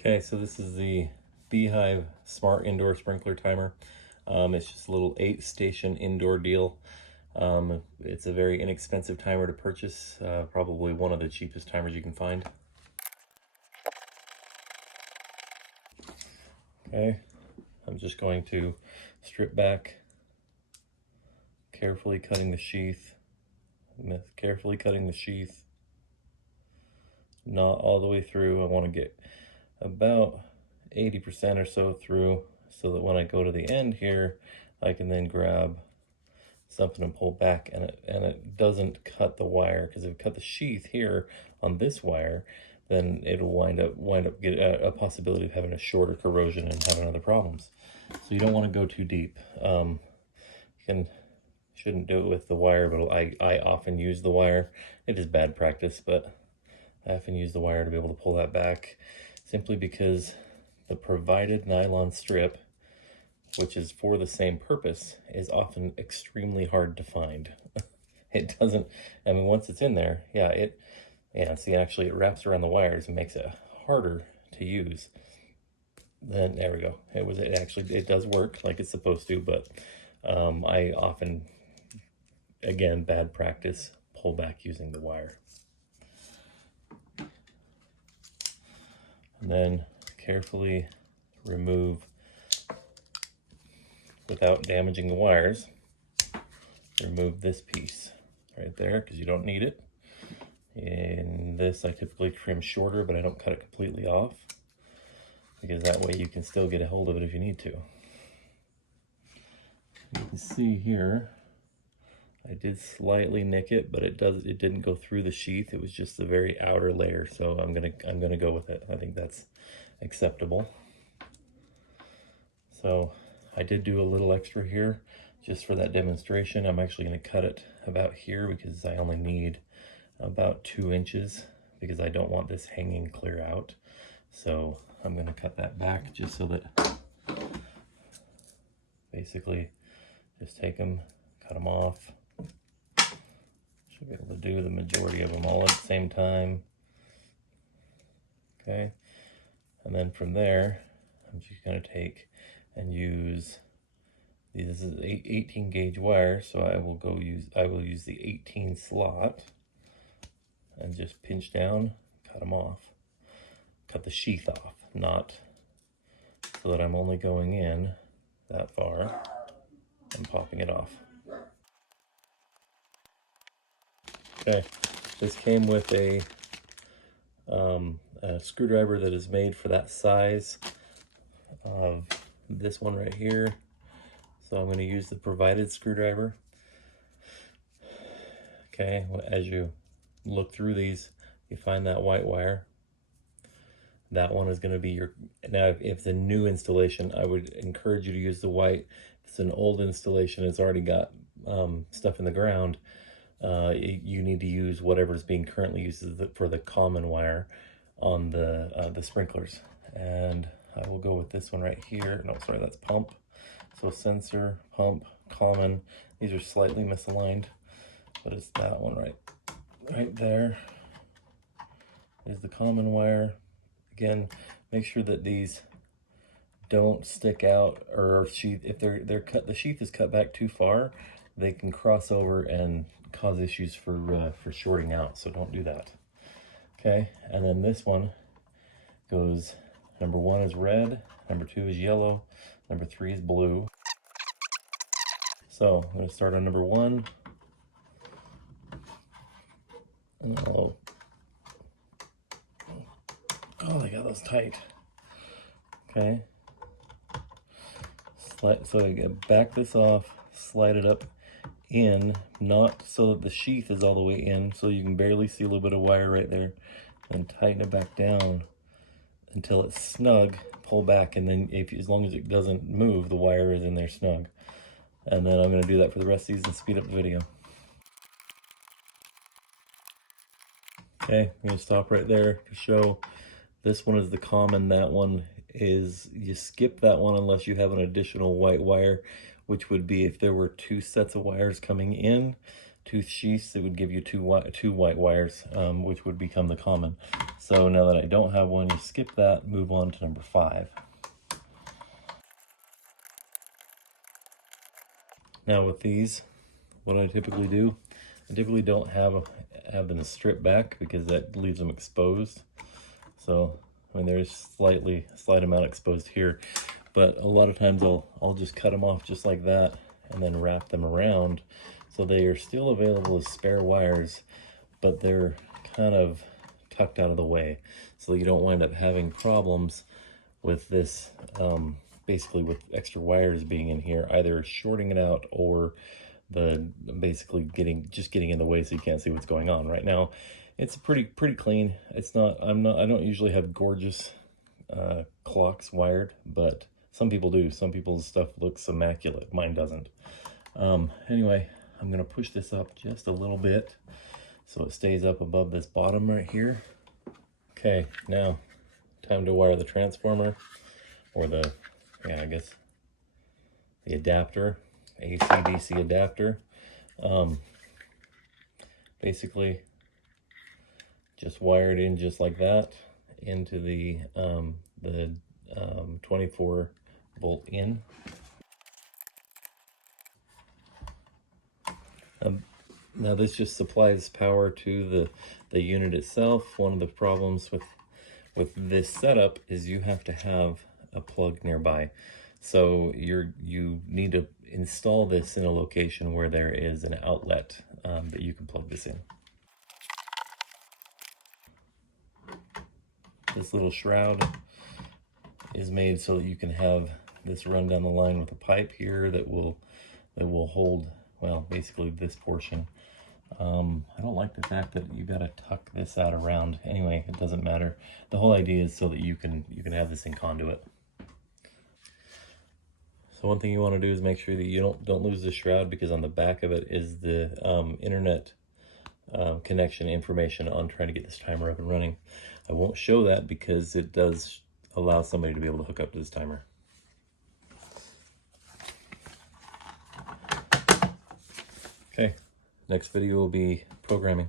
Okay, so this is the B-hyve Smart Indoor Sprinkler Timer. It's just a little 8-station indoor deal. It's a very inexpensive timer to purchase, probably one of the cheapest timers you can find. Okay, I'm just going to strip back, carefully cutting the sheath, not all the way through. I want to get about 80% or so through, so that when I go to the end here, I can then grab something and pull back, and it doesn't cut the wire, because if it cut the sheath here on this wire, then it'll wind up get a possibility of having a shorter corrosion and having other problems. So you don't want to go too deep. Shouldn't do it with the wire, but I often use the wire. It is bad practice, but I often use the wire to be able to pull that back, simply because the provided nylon strip, which is for the same purpose, is often extremely hard to find. It doesn't, I mean, once it's in there, see, actually it wraps around the wires and makes it harder to use. Then there we go. It does work like it's supposed to, but I often, again, bad practice, pull back using the wire. And then carefully remove, without damaging the wires, remove this piece right there, because you don't need it. In this, I typically trim shorter, but I don't cut it completely off, because that way you can still get a hold of it if you need to. You can see here, I did slightly nick it, but it didn't go through the sheath. It was just the very outer layer, so I'm gonna go with it. I think that's acceptable. So I did do a little extra here just for that demonstration. I'm actually going to cut it about here, because I only need about 2 inches, because I don't want this hanging clear out. So I'm going to cut that back just so that, basically, just take them, cut them off. Should be able to do the majority of them all at the same time. Okay, and then from there, I'm just going to take and use, this is 18 gauge wire, so I will use the 18 slot and just pinch down, cut them off, cut the sheath off, not so that I'm only going in that far and popping it off. Okay, this came with a screwdriver that is made for that size of this one right here. So I'm going to use the provided screwdriver. Okay, as you look through these, you find that white wire. That one is going to be your, now if it's a new installation, I would encourage you to use the white. If it's an old installation, it's already got stuff in the ground, you need to use whatever's being currently used for the common wire on the sprinklers. And I will go with this one right here. No, sorry, that's pump. So sensor, pump, common. These are slightly misaligned, but it's that one right there is the common wire. Again, make sure that these don't stick out, or if the sheath is cut back too far, they can cross over and cause issues for shorting out. So don't do that. Okay, and then this one goes, number 1 is red, number 2 is yellow, number 3 is blue. So I'm going to start on number 1. And oh, they got those tight. Okay. So I back this off, slide it up in, not so that the sheath is all the way in, so you can barely see a little bit of wire right there, and tighten it back down until it's snug, pull back, and then as long as it doesn't move, the wire is in there snug. And then I'm going to do that for the rest of these and speed up the video. Okay, I'm going to stop right there to show this one is the common, that one is, you skip that one unless you have an additional white wire, which would be if there were 2 sets of wires coming in tooth sheaths, it would give you two white wires, which would become the common. So now that I don't have one, you skip that, move on to number 5. Now with these, what I typically do, I typically don't have them stripped back because that leaves them exposed. So I mean, there's slight amount exposed here, but a lot of times I'll just cut them off just like that and then wrap them around, so they are still available as spare wires, but they're kind of tucked out of the way, so you don't wind up having problems with this, basically with extra wires being in here, either shorting it out or basically getting in the way so you can't see what's going on. Right now it's pretty clean. It's not, I don't usually have gorgeous clocks wired, but some people do. Some people's stuff looks immaculate. Mine doesn't. Anyway, I'm gonna push this up just a little bit so it stays up above this bottom right here. Okay, now time to wire the transformer, or I guess the adapter, AC/DC adapter. Basically just wire it in just like that into the 24 volt in. Now this just supplies power to the unit itself. One of the problems with this setup is you have to have a plug nearby. So you need to install this in a location where there is an outlet that you can plug this in. This little shroud is made so that you can have this run down the line with a pipe here that will hold, well, basically this portion. I don't like the fact that you gotta tuck this out around. Anyway, it doesn't matter. The whole idea is so that you can have this in conduit. So one thing you want to do is make sure that you don't lose the shroud, because on the back of it is the internet connection information on trying to get this timer up and running. I won't show that because it does allow somebody to be able to hook up to this timer. Okay, next video will be programming.